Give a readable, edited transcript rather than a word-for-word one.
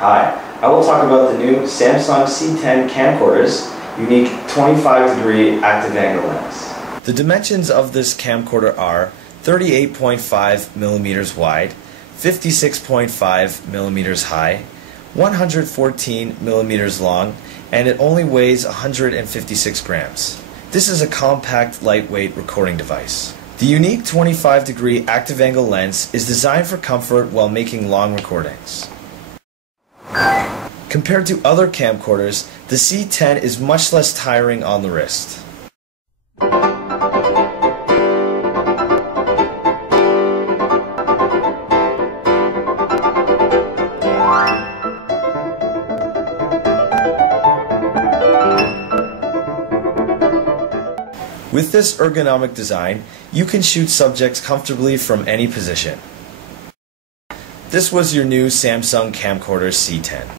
Hi, I will talk about the new Samsung C10 camcorders, unique 25-degree active angle lens. The dimensions of this camcorder are 38.5 millimeters wide, 56.5 millimeters high, 114 millimeters long, and it only weighs 156 grams. This is a compact, lightweight recording device. The unique 25-degree active angle lens is designed for comfort while making long recordings. Compared to other camcorders, the C10 is much less tiring on the wrist. With this ergonomic design, you can shoot subjects comfortably from any position. This was your new Samsung Camcorder C10.